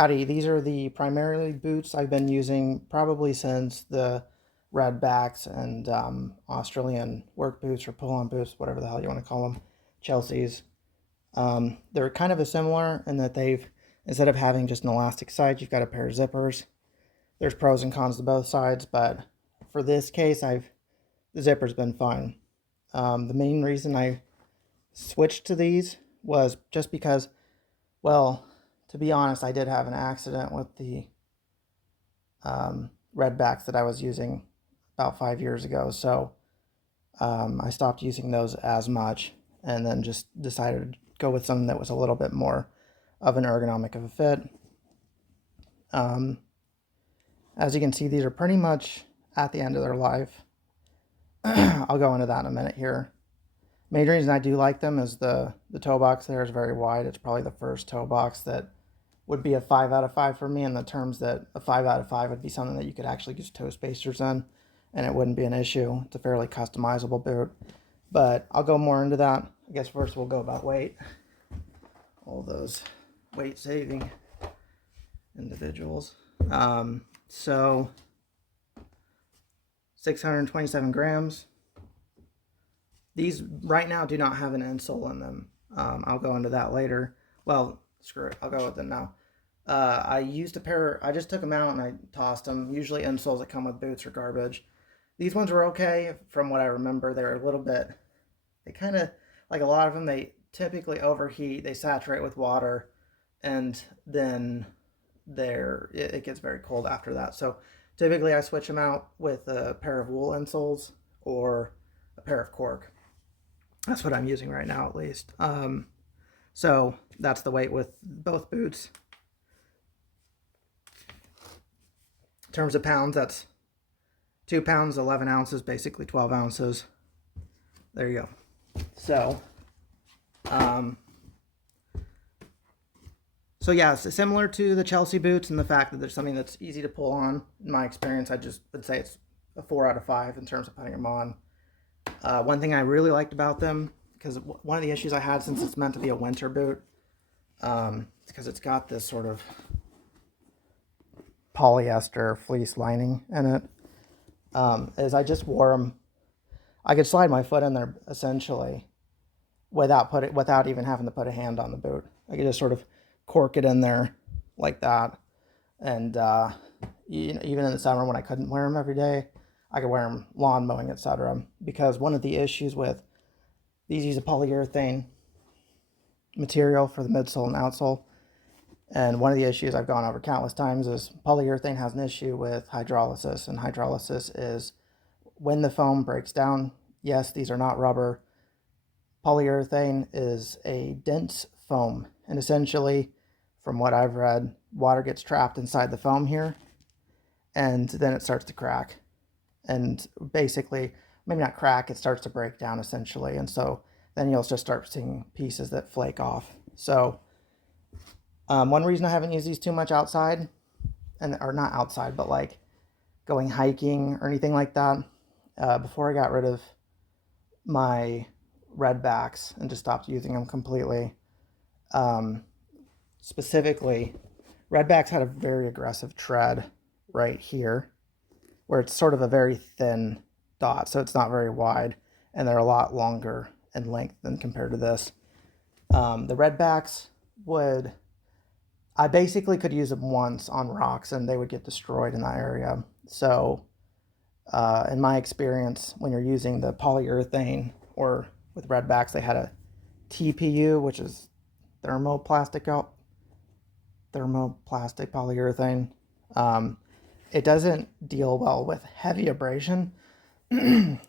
Howdy, these are the primarily boots I've been using probably since the red backs and Australian work boots or pull-on boots, whatever the hell you want to call them, Chelsea's. They're kind of similar in that instead of having just an elastic side, you've got a pair of zippers. There's pros and cons to both sides, but for this case, the zipper's been fine. The main reason I switched to these was just because, well, to be honest, I did have an accident with the red backs that I was using about 5 years ago. So I stopped using those as much and then just decided to go with something that was a little bit more of an ergonomic of a fit. As you can see, these are pretty much at the end of their life. I'll go into that in a minute here. Main reason I do like them is the toe box there is very wide. It's probably the first toe box that would be a 5 out of 5 for me, in the terms that a 5 out of 5 would be something that you could actually use toe spacers in, and it wouldn't be an issue. It's a fairly customizable boot, but I'll go more into that. I guess first we'll go about weight. All those weight saving individuals. So 627 grams. These right now do not have an insole in them. I'll go into that later. Well, screw it. I'll go with them now. I used a pair. I just took them out and I tossed them. Usually insoles that come with boots are garbage. These ones were okay from what I remember. They're a little bit, they kind of, like a lot of them, they typically overheat. They saturate with water, and then it gets very cold after that. So typically I switch them out with a pair of wool insoles or a pair of cork. That's what I'm using right now, at least. So that's the weight with both boots. In terms of pounds, that's 2 pounds, 11 ounces, basically 12 ounces. There you go. So, yeah, it's similar to the Chelsea boots in the fact that there's something that's easy to pull on. In my experience, I just would say it's a 4 out of 5 in terms of putting them on. One thing I really liked about them, because one of the issues I had, since it's meant to be a winter boot, because it's got this sort of polyester fleece lining in it, is I just wore them. I could slide my foot in there essentially without even having to put a hand on the boot. I could just sort of cork it in there like that, and even in the summer when I couldn't wear them every day, I could wear them lawn mowing, etc. Because one of the issues with these use a polyurethane material for the midsole and outsole. And one of the issues I've gone over countless times is polyurethane has an issue with hydrolysis. And hydrolysis is when the foam breaks down. Yes, these are not rubber. Polyurethane is a dense foam. And essentially, from what I've read, water gets trapped inside the foam here, and then it starts to crack. And basically, maybe not crack, it starts to break down essentially. And so then you'll just start seeing pieces that flake off. So one reason I haven't used these too much outside, or not outside, but like going hiking or anything like that, before I got rid of my red backs and just stopped using them completely, specifically, red backs had a very aggressive tread right here, where it's sort of a very thin dot, so it's not very wide, and they're a lot longer in length than compared to this. The red backs I basically could use them once on rocks and they would get destroyed in that area. So in my experience, when you're using the polyurethane, or with red backs, they had a TPU, which is thermoplastic polyurethane. It doesn't deal well with heavy abrasion,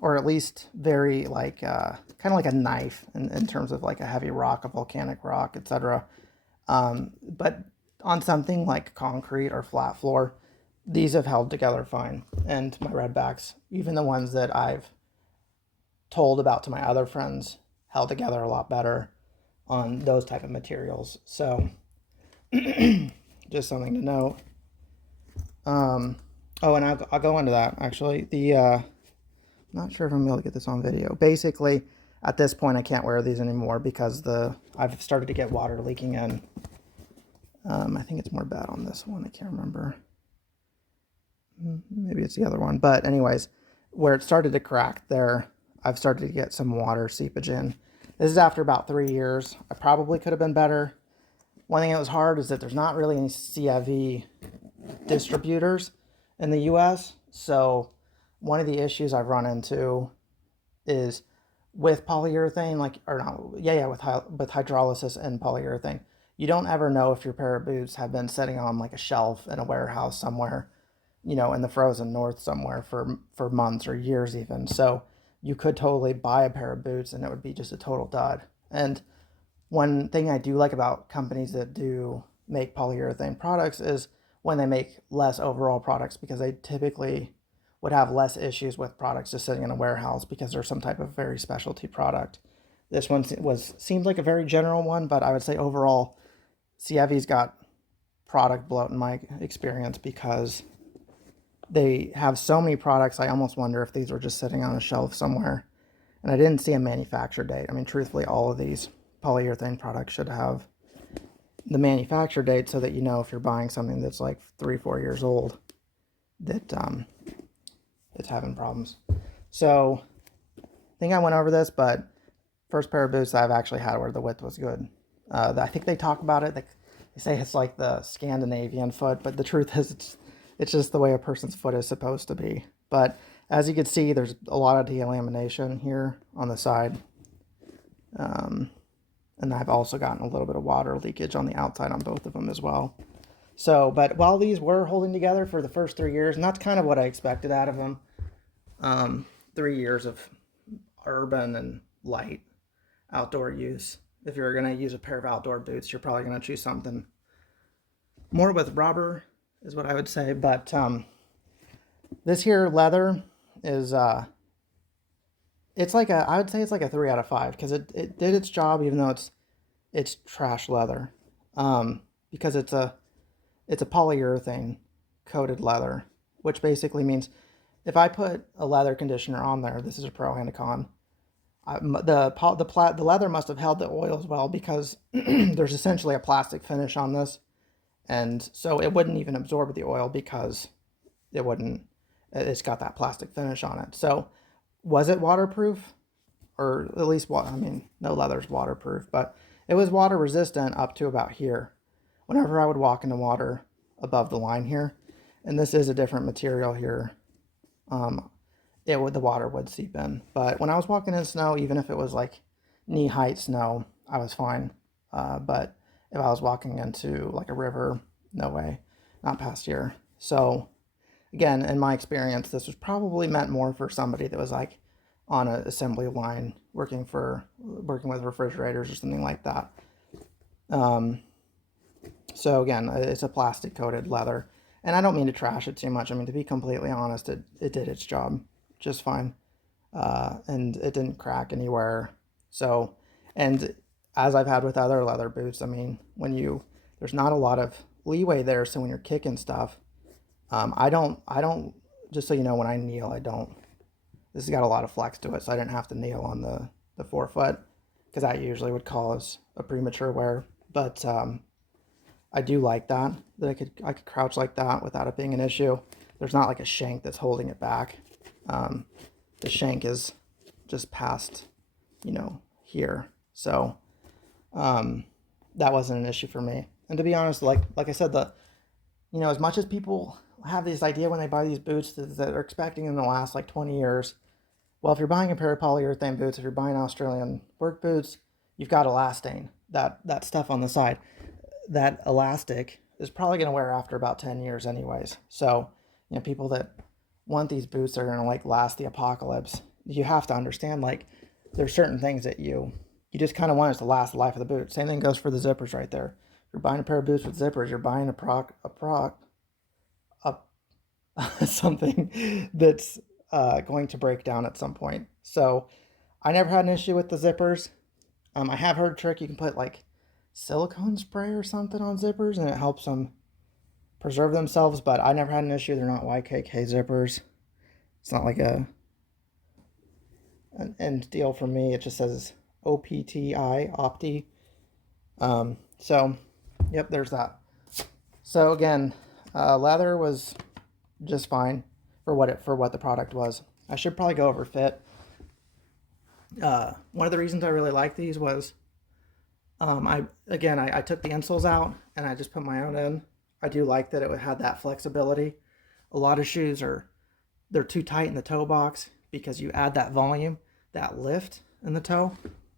or at least very kind of like a knife in terms of like a heavy rock, a volcanic rock, etc. But on something like concrete or flat floor, these have held together fine. And my red backs, even the ones that I've told about to my other friends, held together a lot better on those type of materials. So just something to note. Oh, and I'll go into that actually. I'm not sure if I'm able to get this on video. Basically, at this point, I can't wear these anymore because I've started to get water leaking in. I think it's more bad on this one. I can't remember. Maybe it's the other one. But anyways, where it started to crack there, I've started to get some water seepage in. This is after about 3 years. I probably could have been better. One thing that was hard is that there's not really any Sievi distributors in the US. So one of the issues I've run into is with polyurethane, with hydrolysis and polyurethane, you don't ever know if your pair of boots have been sitting on like a shelf in a warehouse somewhere, in the frozen north somewhere for months or years even. So you could totally buy a pair of boots and it would be just a total dud. And one thing I do like about companies that do make polyurethane products is when they make less overall products, because they typically would have less issues with products just sitting in a warehouse because they're some type of very specialty product. This one seemed like a very general one, but I would say overall, Sievi's got product bloat in my experience because they have so many products. I almost wonder if these were just sitting on a shelf somewhere. And I didn't see a manufacture date. I mean, truthfully, all of these polyurethane products should have the manufacture date so that you know if you're buying something that's like 3-4 years old that it's having problems. So I think I went over this, but first pair of boots I've actually had where the width was good. I think they talk about it. They say it's like the Scandinavian foot, but the truth is it's just the way a person's foot is supposed to be. But as you can see, there's a lot of delamination here on the side. And I've also gotten a little bit of water leakage on the outside on both of them as well. So, but while these were holding together for the first 3 years, and that's kind of what I expected out of them, 3 years of urban and light outdoor use. If you're going to use a pair of outdoor boots, you're probably going to choose something more with rubber, is what I would say. But this here leather is I would say it's like a 3 out of 5 because it did its job, even though it's trash leather, because it's a polyurethane coated leather, which basically means if I put a leather conditioner on there, this is a pro and a con. The leather must have held the oils well because there's essentially a plastic finish on this, and so it wouldn't even absorb the oil because it's got that plastic finish on it. So was it waterproof? Or at least, no leather's waterproof, but it was water resistant up to about here. Whenever I would walk into water above the line here, and this is a different material here, the water would seep in. But when I was walking in snow, even if it was like knee height snow, I was fine. But if I was walking into like a river, no way, not past here. So again, in my experience, this was probably meant more for somebody that was like on an assembly line working with refrigerators or something like that. So again, it's a plastic coated leather, and I don't mean to trash it too much. I mean, to be completely honest, it did its job just fine, and it didn't crack anywhere. So, and as I've had with other leather boots, I mean, there's not a lot of leeway there. So when you're kicking stuff, I don't, just so you know, when I kneel, this has got a lot of flex to it, so I didn't have to kneel on the forefoot, because that usually would cause a premature wear. But I do like that I could crouch like that without it being an issue. There's not like a shank that's holding it back. The shank is just past, here. So that wasn't an issue for me. And to be honest, like I said, as much as people have this idea when they buy these boots that they're expecting them to last like 20 years. Well, if you're buying a pair of polyurethane boots, if you're buying Australian work boots, you've got elastane, that stuff on the side. That elastic is probably going to wear after about 10 years anyways. So, people that want these boots that are going to like last the apocalypse, you have to understand, like, there's certain things that you just kind of want it to last the life of the boot. Same thing goes for the zippers right there. If you're buying a pair of boots with zippers, you're buying something that's going to break down at some point. So I never had an issue with the zippers. I have heard a trick, you can put like silicone spray or something on zippers and it helps them preserve themselves, but I never had an issue. They're not YKK zippers. It's not like an end deal for me. It just says OPTI, Opti. So, yep, there's that. So again, leather was just fine for what the product was. I should probably go over fit. One of the reasons I really like these was I took the insoles out and I just put my own in. I do like that it had that flexibility. A lot of shoes they're too tight in the toe box because you add that volume, that lift in the toe.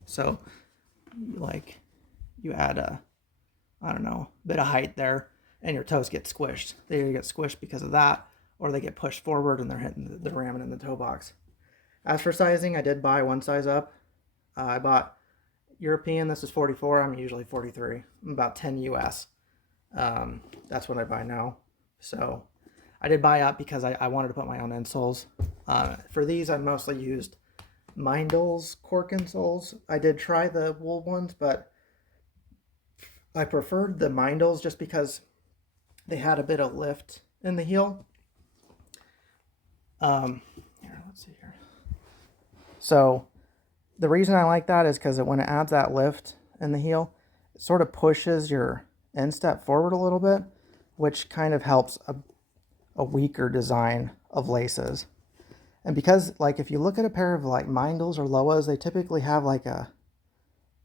So like you add I don't know, bit of height there and your toes get squished. They either get squished because of that or they get pushed forward and they're ramming in the toe box. As for sizing, I did buy one size up. I bought European, this is 44, I'm usually 43. I'm about 10 US. That's what I buy now. So I did buy up because I wanted to put my own insoles. For these, I mostly used Mindle's cork insoles. I did try the wool ones, but I preferred the Mindle's just because they had a bit of lift in the heel. Here, let's see here. So the reason I like that is because when it adds that lift in the heel, it sort of pushes your instep forward a little bit, which kind of helps a weaker design of laces. And because, like, if you look at a pair of like Mindles or Loas, they typically have like a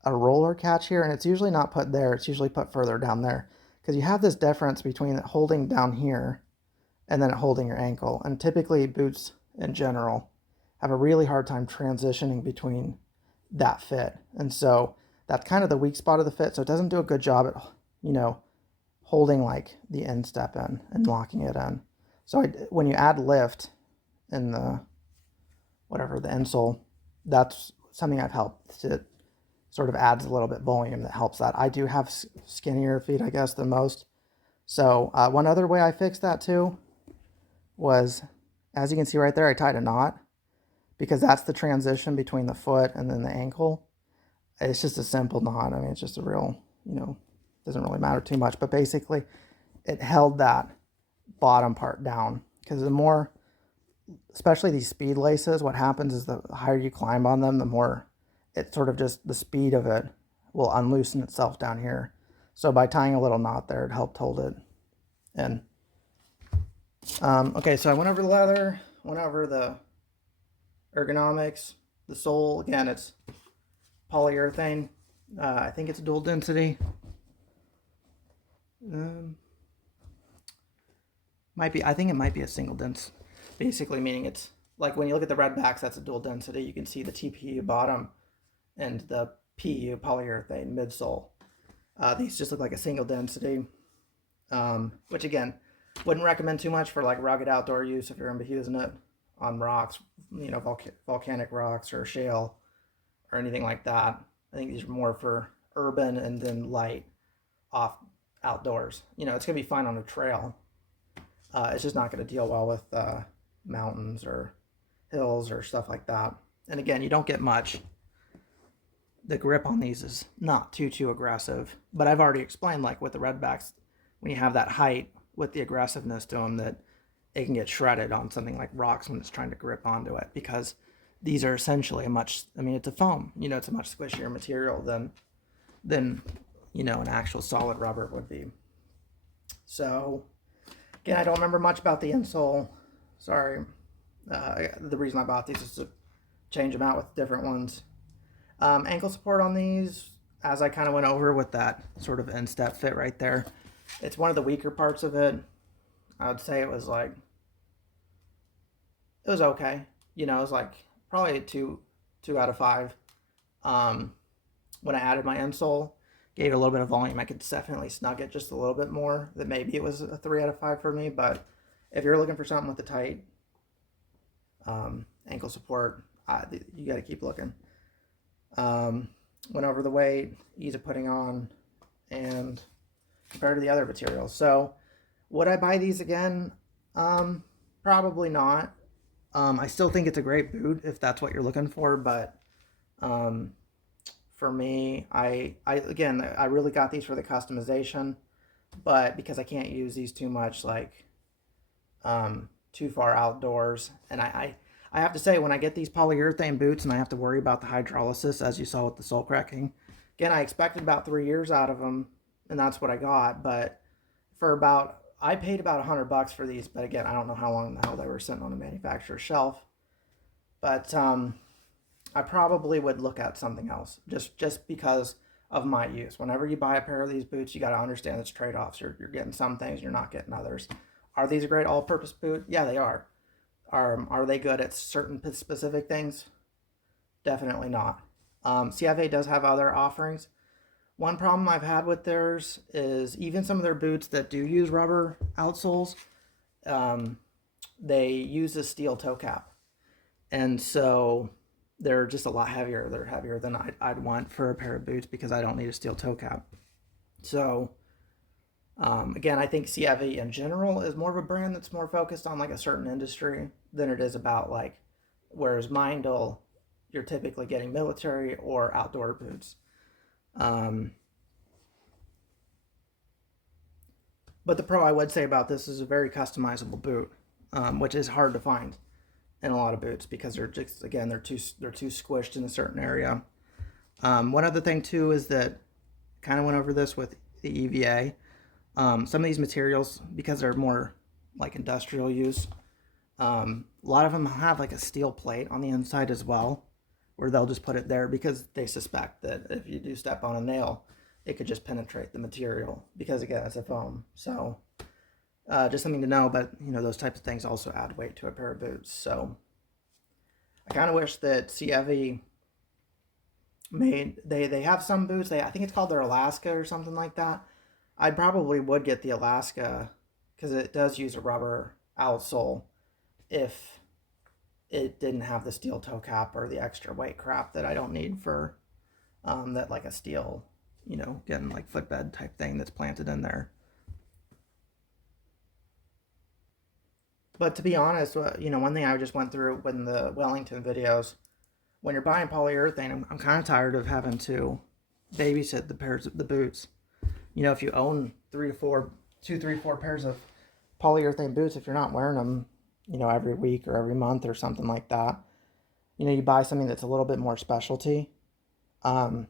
roller catch here, and it's usually not put there, it's usually put further down there, because you have this difference between it holding down here and then it holding your ankle. And typically boots in general have a really hard time transitioning between that fit. And so that's kind of the weak spot of the fit. So it doesn't do a good job at, holding like the instep in and locking it in. So when you add lift in the insole, that's something I've helped. It sort of adds a little bit volume that helps that. I do have skinnier feet, I guess, than most. So one other way I fixed that too was, as you can see right there, I tied a knot because that's the transition between the foot and then the ankle. It's just a simple knot. I mean, it's just a real, doesn't really matter too much, but basically it held that bottom part down, because the more, especially these speed laces, what happens is the higher you climb on them, the more it sort of just, the speed of it will unloosen itself down here. So by tying a little knot there, it helped hold it in. Okay, so I went over the leather, went over the ergonomics, the sole. Again, it's polyurethane. I think it's dual density. I think it might be a single dense, basically meaning it's like when you look at the red backs, that's a dual density. You can see the TPU bottom and the PU polyurethane midsole. These just look like a single density, which again, wouldn't recommend too much for like rugged outdoor use if you're going to be using it on rocks, volcanic rocks or shale or anything like that. I think these are more for urban and then light off outdoors. It's going to be fine on a trail. It's just not going to deal well with mountains or hills or stuff like that. And again, you don't get much. The grip on these is not too aggressive. But I've already explained, like with the redbacks, when you have that height with the aggressiveness to them, that it can get shredded on something like rocks when it's trying to grip onto it, because these are essentially it's a foam. It's a much squishier material than an actual solid rubber would be. So again, I don't remember much about the insole. Sorry. The reason I bought these is to change them out with different ones. Ankle support on these, as I kind of went over with that sort of instep fit right there, it's one of the weaker parts of it. I would say it was okay. It was like probably a 2 out of 5. When I added my insole, gave it a little bit of volume, I could definitely snug it just a little bit more. That maybe it was a 3 out of 5 for me. But if you're looking for something with a tight ankle support, you got to keep looking. Went over the weight, ease of putting on, and compared to the other materials. So would I buy these again? Probably not. I still think it's a great boot if that's what you're looking for, but for me, I really got these for the customization, but because I can't use these too much, like too far outdoors, and I have to say, when I get these polyurethane boots and I have to worry about the hydrolysis, as you saw with the sole cracking, again, I expected about 3 years out of them, and that's what I got. But for about, I paid about $100 for these, but again, I don't know how long the hell they were sitting on a manufacturer's shelf. But I probably would look at something else just because of my use. Whenever you buy a pair of these boots, you got to understand it's trade-offs. You're getting some things, you're not getting others. Are these a great all-purpose boot? Yeah, they are. Are they good at certain specific things? Definitely not. Sievi does have other offerings. One problem I've had with theirs is even some of their boots that do use rubber outsoles, they use a steel toe cap. And so they're just a lot heavier. They're heavier than I'd want for a pair of boots because I don't need a steel toe cap. So again, I think Sievi in general is more of a brand that's more focused on like a certain industry than it is about like, whereas Mindel, you're typically getting military or outdoor boots. But the pro I would say about this is a very customizable boot, which is hard to find in a lot of boots because they're just, again, they're too squished in a certain area. One other thing too is that kind of went over this with the EVA. Some of these materials, because they're more like industrial use, a lot of them have like a steel plate on the inside as well, where they'll just put it there because they suspect that if you do step on a nail, it could just penetrate the material because again, it's a foam. So just something to know, but you know, those types of things also add weight to a pair of boots. So I kind of wish that Sievi made, they have some boots, I think it's called their Alaska or something like that. I probably would get the Alaska because it does use a rubber outsole if it didn't have the steel toe cap or the extra weight crap that I don't need for that, like a steel, you know, getting like footbed type thing that's planted in there. But to be honest, you know, one thing I just went through when the Wellington videos, when you're buying polyurethane, I'm kind of tired of having to babysit the pairs of the boots. You know, if you own 3 to 4 pairs of polyurethane boots, if you're not wearing them, you know, every week or every month or something like that, you know, you buy something that's a little bit more specialty. You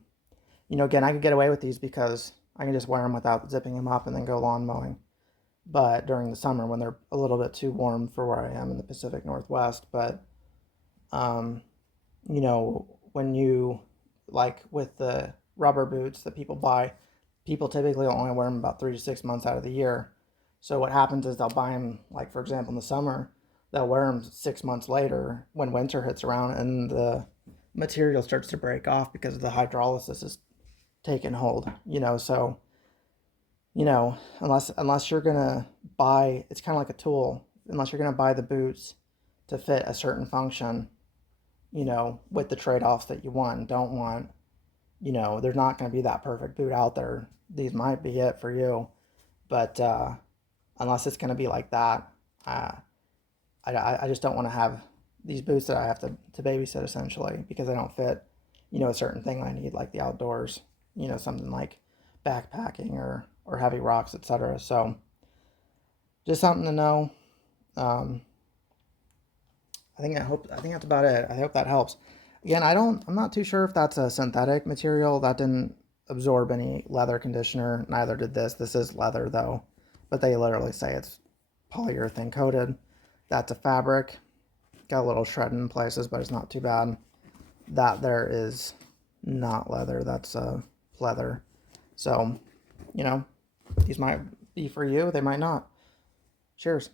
know, again, I could get away with these because I can just wear them without zipping them up and then go lawn mowing. But during the summer when they're a little bit too warm for where I am in the Pacific Northwest, but, you know, when you, like with the rubber boots that people buy, people typically only wear them about 3 to 6 months out of the year. So what happens is they'll buy them, like for example, in the summer, they'll wear them 6 months later when winter hits around and the material starts to break off because the hydrolysis is taking hold, you know. So, you know, unless you're gonna buy, it's kind of like a tool, unless you're gonna buy the boots to fit a certain function, you know, with the trade-offs that you want and don't want, you know, there's not going to be that perfect boot out there. These might be it for you, but unless it's going to be like that, I just don't want to have these boots that I have to babysit essentially because they don't fit, you know, a certain thing I need, like the outdoors, you know, something like backpacking or heavy rocks, etc. So just something to know. I think that's about it. I hope that helps. Again, I'm not too sure if that's a synthetic material. That didn't absorb any leather conditioner. Neither did this. This is leather though, but they literally say it's polyurethane coated. That's a fabric. Got a little shred in places, but it's not too bad. That there is not leather. That's pleather. So, you know, these might be for you. They might not. Cheers.